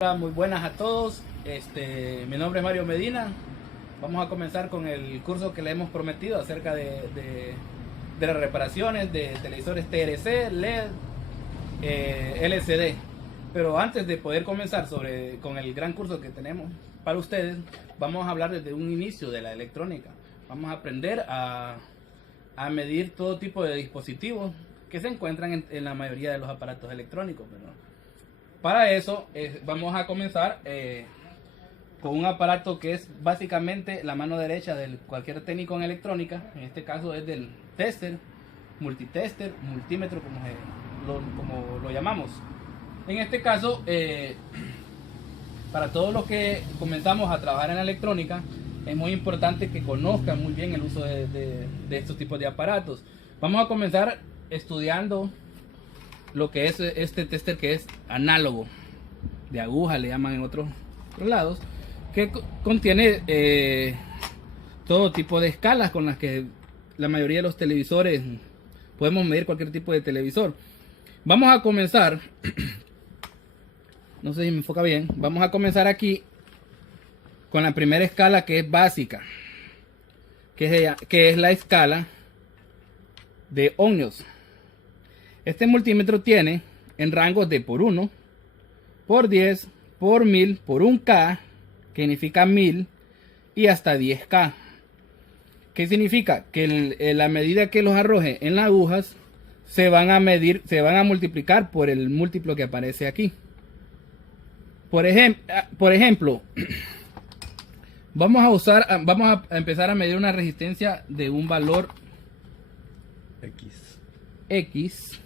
Hola, muy buenas a todos. Mi nombre es Mario Medina. Vamos a comenzar con el curso que le hemos prometido acerca de las reparaciones de televisores TRC, LED, LCD. Pero antes de poder comenzar con el gran curso que tenemos para ustedes, vamos a hablar desde un inicio de la electrónica. Vamos a aprender a medir todo tipo de dispositivos que se encuentran en la mayoría de los aparatos electrónicos, ¿verdad? Para eso vamos a comenzar con un aparato que es básicamente la mano derecha de cualquier técnico en electrónica. En este caso es del tester, multitester, multímetro, como lo llamamos. En este caso, para todos los que comenzamos a trabajar en la electrónica, es muy importante que conozcan muy bien el uso de estos tipos de aparatos. Vamos a comenzar estudiando lo que es este tester, que es análogo, de aguja le llaman en otros lados, que contiene todo tipo de escalas con las que la mayoría de los televisores podemos medir cualquier tipo de televisor. Vamos a comenzar, no sé si me enfoca bien, vamos a comenzar aquí con la primera escala, que es básica, que es la escala de ohmios. Este multímetro tiene en rangos de por 1, por 10, por 1000, por 1K, que significa 1000, y hasta 10K. ¿Qué significa? Que la medida que los arroje en las agujas se van a multiplicar por el múltiplo que aparece aquí. Por ejemplo, vamos a empezar a medir una resistencia de un valor X.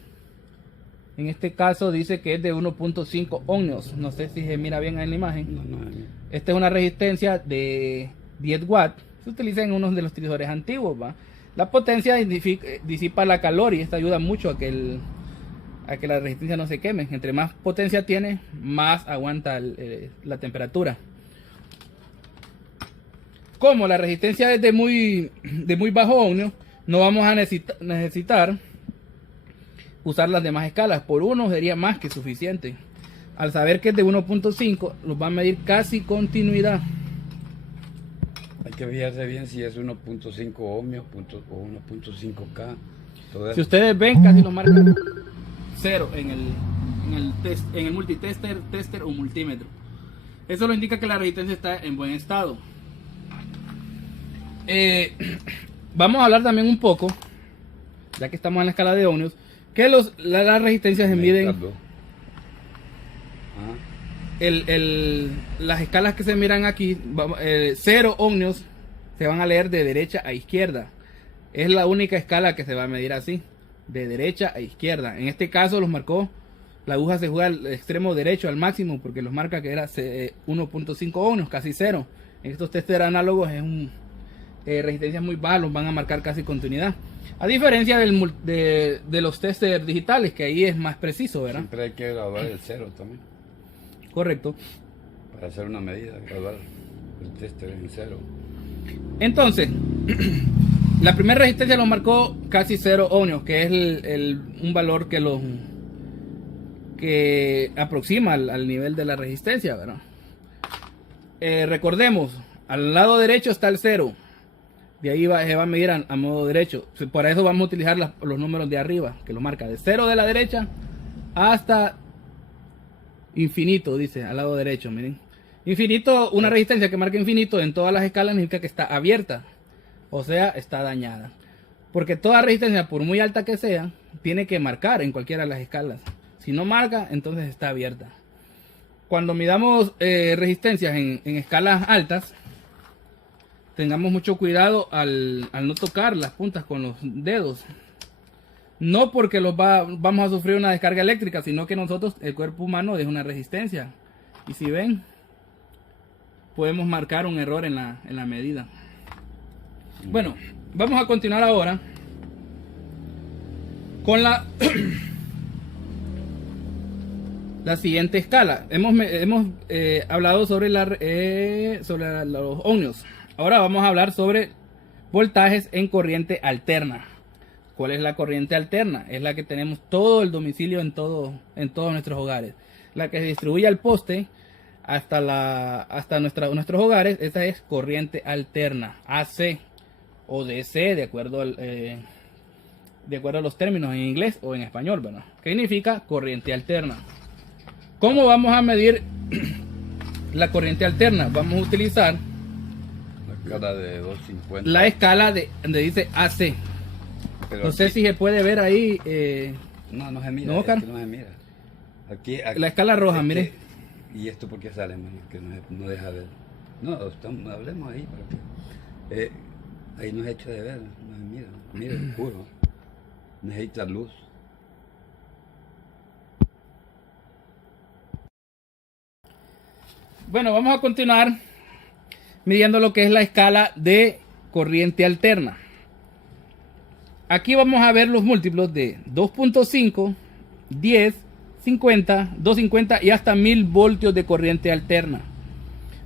En este caso dice que es de 1.5 ohmios. No sé si se mira bien en la imagen. Esta es una resistencia de 10 watts. Se utiliza en uno de los televisores antiguos, ¿va? La potencia disipa la calor, y esto ayuda mucho a que la resistencia no se queme. Entre más potencia tiene, más aguanta la temperatura. Como la resistencia es de muy bajo ohmio, no vamos a necesitar usar las demás escalas. Por 1 sería más que suficiente. Al saber que es de 1.5, nos va a medir casi continuidad. Hay que fijarse bien si es 1.5 ohmios o 1.5K. Si ustedes ven, casi nos marca 0 en el multitester, tester o multímetro. Eso lo indica que la resistencia está en buen estado. Vamos a hablar también un poco, ya que estamos en la escala de ohmios, que las resistencias se miden. Las escalas que se miran aquí, 0 ohmios se van a leer de derecha a izquierda. Es la única escala que se va a medir así, de derecha a izquierda. En este caso los marcó, la aguja se juega al extremo derecho, al máximo, porque los marca que era 1.5 ohmios, casi 0. En estos tester análogos es resistencias muy bajas, los van a marcar casi continuidad. A diferencia de los testers digitales, que ahí es más preciso, ¿verdad? Siempre hay que graduar el 0 también. Correcto. Para hacer una medida, graduar el tester en 0. Entonces, la primera resistencia lo marcó casi 0 ohmios, que es un valor que aproxima al nivel de la resistencia, ¿verdad? Recordemos, al lado derecho está el 0. De ahí se va a medir a modo derecho. Por eso vamos a utilizar los números de arriba, que lo marca de 0 de la derecha hasta infinito, dice al lado derecho. Miren, infinito, una resistencia que marca infinito en todas las escalas significa que está abierta, o sea, está dañada. Porque toda resistencia, por muy alta que sea, tiene que marcar en cualquiera de las escalas. Si no marca, entonces está abierta. Cuando midamos resistencias en escalas altas, tengamos mucho cuidado al no tocar las puntas con los dedos. No porque vamos a sufrir una descarga eléctrica, sino que nosotros, el cuerpo humano, es una resistencia. Y si ven, podemos marcar un error en la medida. Bueno, vamos a continuar ahora con la siguiente escala. Hemos hablado sobre los ohmios. Ahora vamos a hablar sobre voltajes en corriente alterna. ¿Cuál es la corriente alterna? Es la que tenemos todo el domicilio en todos nuestros hogares. La que se distribuye al poste hasta nuestros hogares, esa es corriente alterna, AC o DC, de acuerdo a los términos en inglés o en español, ¿verdad? ¿Qué significa corriente alterna? ¿Cómo vamos a medir la corriente alterna? Vamos a utilizar La escala de 250. la escala donde dice AC. Pero No sé aquí- si se puede ver ahí. No se mira. ¿No, Oscar? Es que no se mira. Aquí, La escala roja, es mire. ¿Y esto por qué sale, mano? Que no deja ver. No, hablemos ahí. Ahí no es hecho de ver. No se mira. Mira, oscuro. Necesita luz. Bueno, vamos a continuar midiendo lo que es la escala de corriente alterna. Aquí vamos a ver los múltiplos de 2.5, 10, 50, 250 y hasta 1000 voltios de corriente alterna.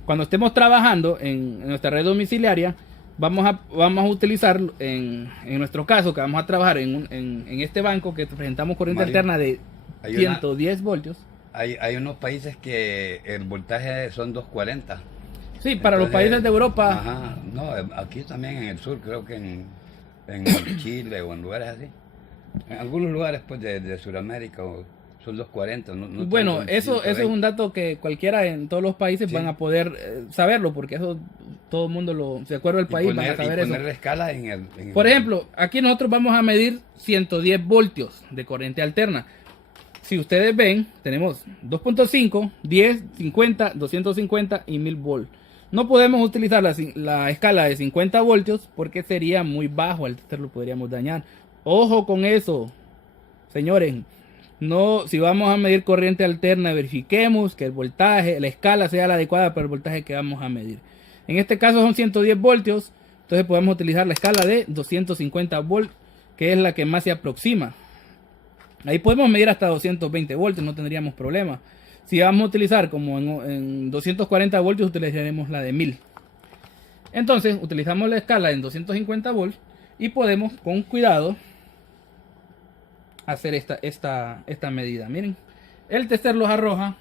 Cuando estemos trabajando en nuestra red domiciliaria, vamos a utilizar en nuestro caso, que vamos a trabajar en este banco que presentamos corriente Mario, alterna de hay 110 voltios. Hay unos países que el voltaje son 240. Sí, para los Entonces, países de Europa. Ajá, no, aquí también en el sur, creo que en Chile o en lugares así. En algunos lugares pues de Sudamérica son 240. Bueno, tanto, eso es 120. un dato que cualquiera en todos los países Sí. van a poder saberlo, porque eso todo el mundo de acuerdo al país, van a saber eso. poner la escala Por ejemplo, aquí nosotros vamos a medir 110 voltios de corriente alterna. Si ustedes ven, tenemos 2.5, 10, 50, 250 y 1000 volts. No podemos utilizar la escala de 50 voltios porque sería muy bajo, al tester lo podríamos dañar. Ojo con eso, señores. No, si vamos a medir corriente alterna, verifiquemos que el voltaje, la escala sea la adecuada para el voltaje que vamos a medir. En este caso son 110 voltios, entonces podemos utilizar la escala de 250 volts, que es la que más se aproxima. Ahí podemos medir hasta 220 voltios, no tendríamos problema. Si vamos a utilizar como en 240 voltios, utilizaremos la de 1000. Entonces, utilizamos la escala en 250 volts y podemos, con cuidado, hacer esta medida. Miren, el tester los arroja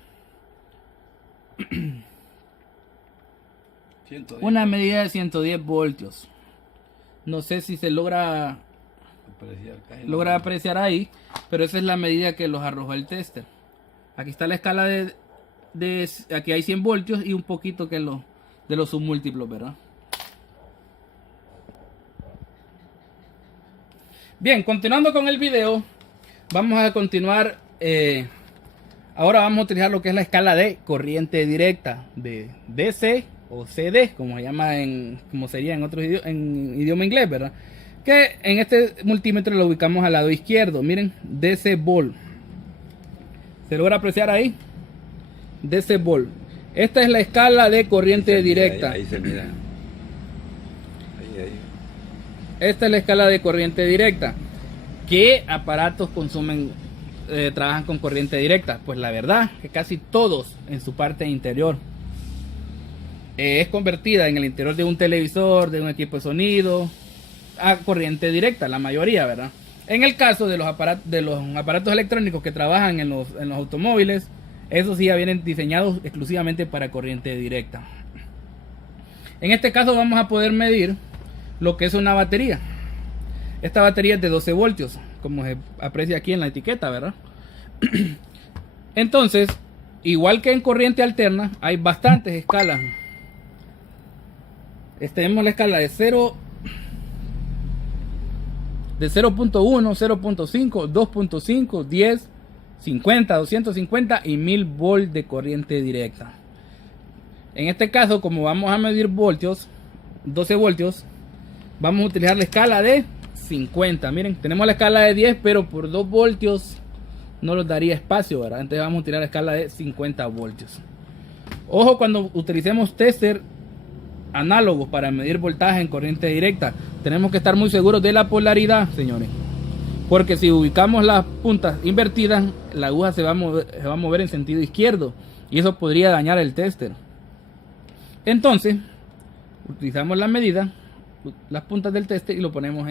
110. una medida de 110 voltios. No sé si se logra apreciar ahí, pero esa es la medida que los arrojó el tester. Aquí está la escala de aquí hay 100 voltios y un poquito que de los submúltiplos, ¿verdad? Bien, continuando con el video, vamos a continuar. Ahora vamos a utilizar lo que es la escala de corriente directa de DC o CD, como se llama como sería en otros en idioma inglés, ¿verdad? Que en este multímetro lo ubicamos al lado izquierdo. Miren, DC volt. ¿Se logra apreciar ahí? DC volt. Esta es la escala de corriente directa. Ahí se mira. Ahí. Esta es la escala de corriente directa. ¿Qué aparatos trabajan con corriente directa? Pues la verdad que casi todos en su parte interior. Es convertida en el interior de un televisor, de un equipo de sonido, a corriente directa, la mayoría, ¿verdad? En el caso de los aparatos electrónicos que trabajan en los automóviles, esos sí ya vienen diseñados exclusivamente para corriente directa. En este caso vamos a poder medir lo que es una batería. Esta batería es de 12 voltios, como se aprecia aquí en la etiqueta, ¿verdad? Entonces, igual que en corriente alterna, hay bastantes escalas. Tenemos la escala de 0, de 0.1, 0.5, 2.5, 10, 50, 250 y 1000 volts de corriente directa. En este caso, como vamos a medir voltios, 12 voltios, vamos a utilizar la escala de 50. Miren, tenemos la escala de 10, pero por 2 voltios no nos daría espacio, ¿verdad? Entonces vamos a utilizar la escala de 50 voltios. Ojo cuando utilicemos tester análogos para medir voltaje en corriente directa, tenemos que estar muy seguros de la polaridad, señores, porque si ubicamos las puntas invertidas, la aguja se va a mover en sentido izquierdo y eso podría dañar el tester. Entonces utilizamos la medida, las puntas del tester, y lo ponemos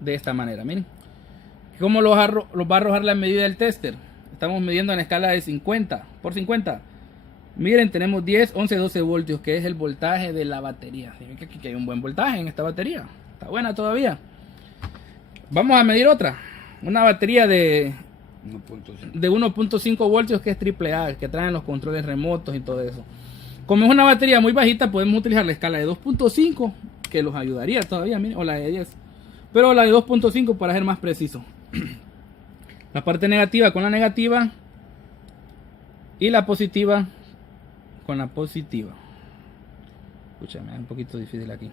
de esta manera. Miren cómo los va a arrojar la medida del tester. Estamos midiendo en la escala de 50 por 50. Miren, tenemos 10, 11, 12 voltios, que es el voltaje de la batería. Miren que aquí hay un buen voltaje en esta batería. Está buena todavía. Vamos a medir otra. Una batería de 1.5 voltios, que es AAA, que traen los controles remotos y todo eso. Como es una batería muy bajita, podemos utilizar la escala de 2.5, que los ayudaría todavía, miren, o la de 10. Pero la de 2.5 para ser más preciso. La parte negativa con la negativa y la positiva con la positiva. Escúchame, es un poquito difícil aquí.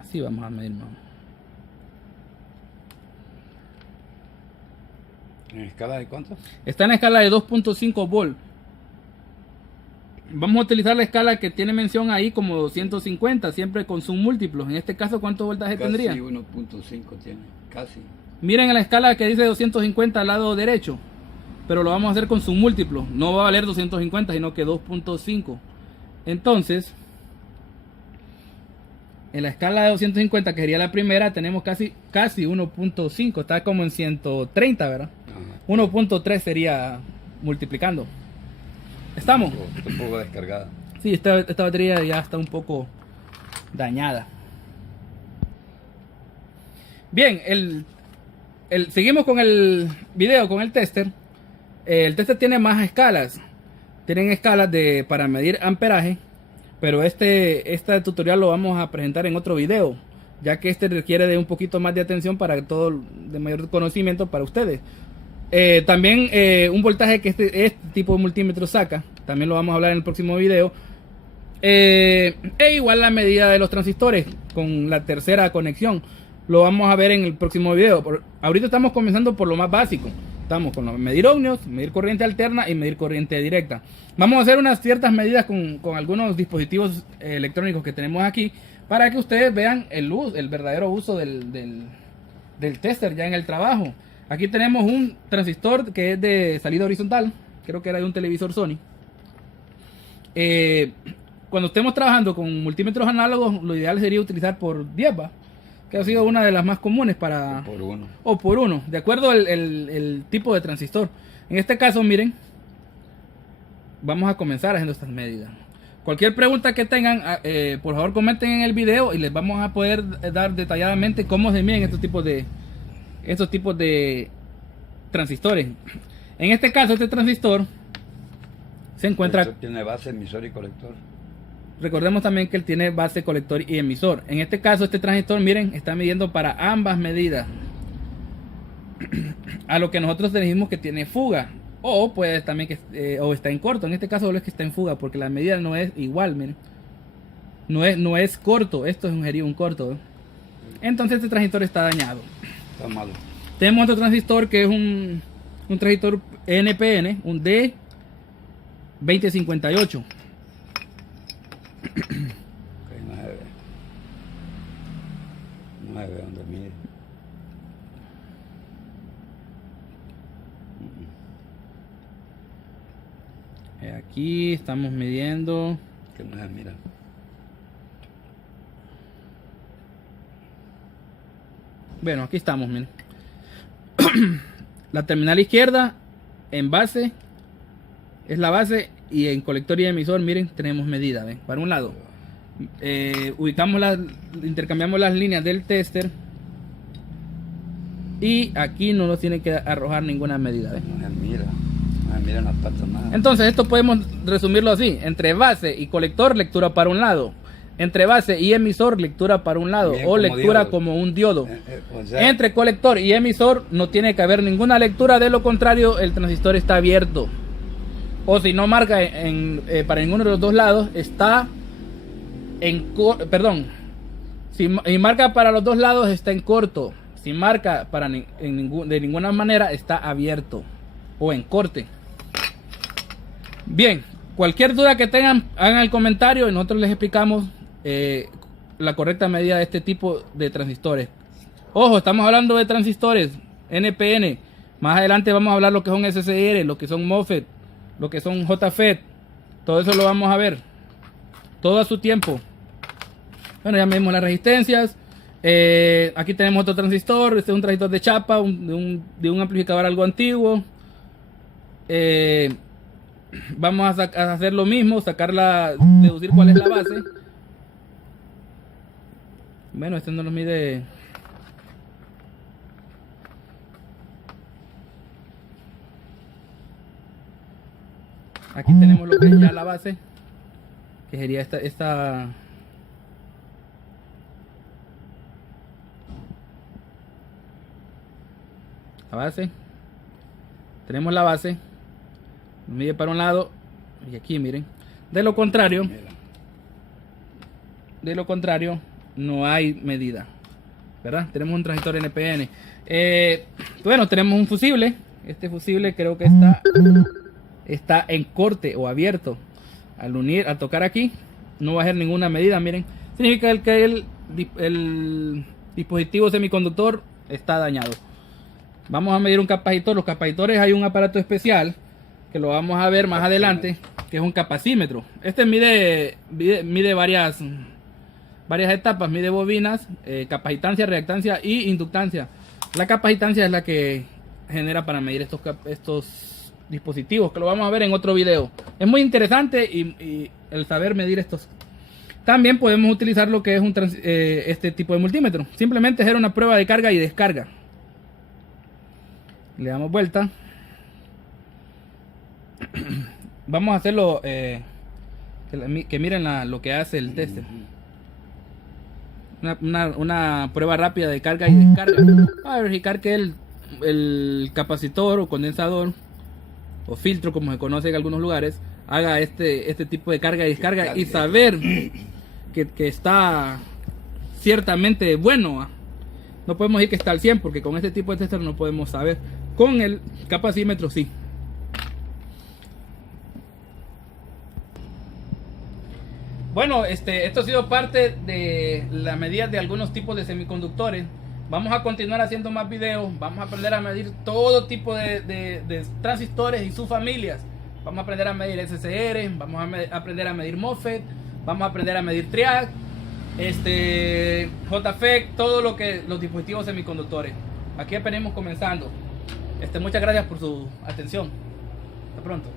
Así vamos a medir más. ¿En escala de cuánto? Está en la escala de 2.5 volt. Vamos a utilizar la escala que tiene mención ahí como 250, siempre con sus múltiplos. En este caso, ¿cuánto voltaje tendría? Casi 1.5 tiene, casi. Miren en la escala que dice 250 al lado derecho, pero lo vamos a hacer con su múltiplo. No va a valer 250, sino que 2.5. Entonces, en la escala de 250, que sería la primera, tenemos casi 1.5. Está como en 130, ¿verdad? 1.3 sería multiplicando. ¿Estamos? Está un poco descargada. Sí, esta batería ya está un poco dañada. Bien, seguimos con el video, con el tester. El tester tiene más escalas. Tienen escalas para medir amperaje. Pero este tutorial lo vamos a presentar en otro video, ya que este requiere de un poquito más de atención para todo, de mayor conocimiento para ustedes. También un voltaje que este tipo de multímetro saca, también lo vamos a hablar en el próximo video. E igual la medida de los transistores con la tercera conexión, lo vamos a ver en el próximo video. Ahorita estamos comenzando por lo más básico. Estamos con medir ohmios, medir corriente alterna y medir corriente directa. Vamos a hacer unas ciertas medidas con algunos dispositivos electrónicos que tenemos aquí, para que ustedes vean el verdadero uso del tester ya en el trabajo. Aquí tenemos un transistor que es de salida horizontal, creo que era de un televisor Sony. Cuando estemos trabajando con multímetros análogos, lo ideal sería utilizar por 10 watts, que ha sido una de las más comunes para... O por uno, de acuerdo al tipo de transistor. En este caso, miren, vamos a comenzar haciendo estas medidas. Cualquier pregunta que tengan, por favor comenten en el video y les vamos a poder dar detalladamente cómo se miden estos tipos de transistores. En este caso, este transistor se encuentra... Esto tiene base, emisor y colector. Recordemos también que él tiene base, colector y emisor. En este caso, este transistor, miren, está midiendo para ambas medidas. A lo que nosotros decimos que tiene fuga. O puede también que o está en corto. En este caso solo es que está en fuga, porque la medida no es igual, miren. No es corto. Esto sería un corto, ¿eh? Entonces este transistor está dañado. Está malo. Tenemos otro transistor que es un transistor NPN, un D2058. No se ve dónde mide. Aquí estamos midiendo. Que no se mira. Bueno, aquí estamos, miren. La terminal izquierda en base es la base, y en colector y emisor, miren, tenemos medida, ¿ven? Para un lado intercambiamos las líneas del tester, y aquí no nos tiene que arrojar ninguna medida, ¿ven? No se miran las patas nada. Entonces esto podemos resumirlo así: entre base y colector, lectura para un lado; entre base y emisor, lectura para un lado. Bien, o lectura diodo, como un diodo. O sea, entre colector y emisor no tiene que haber ninguna lectura, de lo contrario el transistor está abierto. O si no marca para ninguno de los dos lados, está si marca para los dos lados, está en corto. Si marca de ninguna manera, está abierto o en corte. Bien, cualquier duda que tengan, hagan el comentario y nosotros les explicamos la correcta medida de este tipo de transistores. Ojo, estamos hablando de transistores NPN. Más adelante vamos a hablar lo que son SCR, lo que son MOSFET, lo que son JFET. Todo eso lo vamos a ver todo a su tiempo. Bueno, ya medimos las resistencias. Aquí tenemos otro transistor. Este es un transistor de chapa, de un amplificador algo antiguo. vamos a hacer lo mismo, deducir cuál es la base. Bueno, este no nos mide. Aquí tenemos lo que es ya la base, que sería esta la base. Tenemos la base, mide para un lado y aquí miren. De lo contrario no hay medida, ¿verdad? Tenemos un transistor NPN. Bueno, tenemos un fusible. Este fusible creo que está en corte o abierto. Al tocar aquí no va a hacer ninguna medida, miren. Significa que el dispositivo semiconductor está dañado. Vamos a medir un capacitor. Los capacitores, hay un aparato especial que lo vamos a ver más adelante, que es un capacímetro. Este mide varias etapas, mide bobinas, capacitancia, reactancia y inductancia. La capacitancia es la que genera para medir estos dispositivos, que lo vamos a ver en otro video. Es muy interesante y el saber medir estos. También podemos utilizar lo que es este tipo de multímetro. Simplemente hacer una prueba de carga y descarga. Le damos vuelta. Vamos a hacerlo que miren lo que hace el tester. Una prueba rápida de carga y descarga para verificar que el capacitor o condensador o filtro, como se conoce en algunos lugares, haga este tipo de carga y descarga y saber que está ciertamente bueno. No podemos decir que está al 100 porque con este tipo de tester no podemos saber. Con el capacímetro sí. Bueno, esto ha sido parte de las medidas de algunos tipos de semiconductores. Vamos a continuar haciendo más videos. Vamos a aprender a medir todo tipo de transistores y sus familias. Vamos a aprender a medir SCR, vamos a aprender a medir MOSFET, vamos a aprender a medir Triac, JFET, todo lo que los dispositivos semiconductores. Aquí apenas comenzando. Muchas gracias por su atención. Hasta pronto.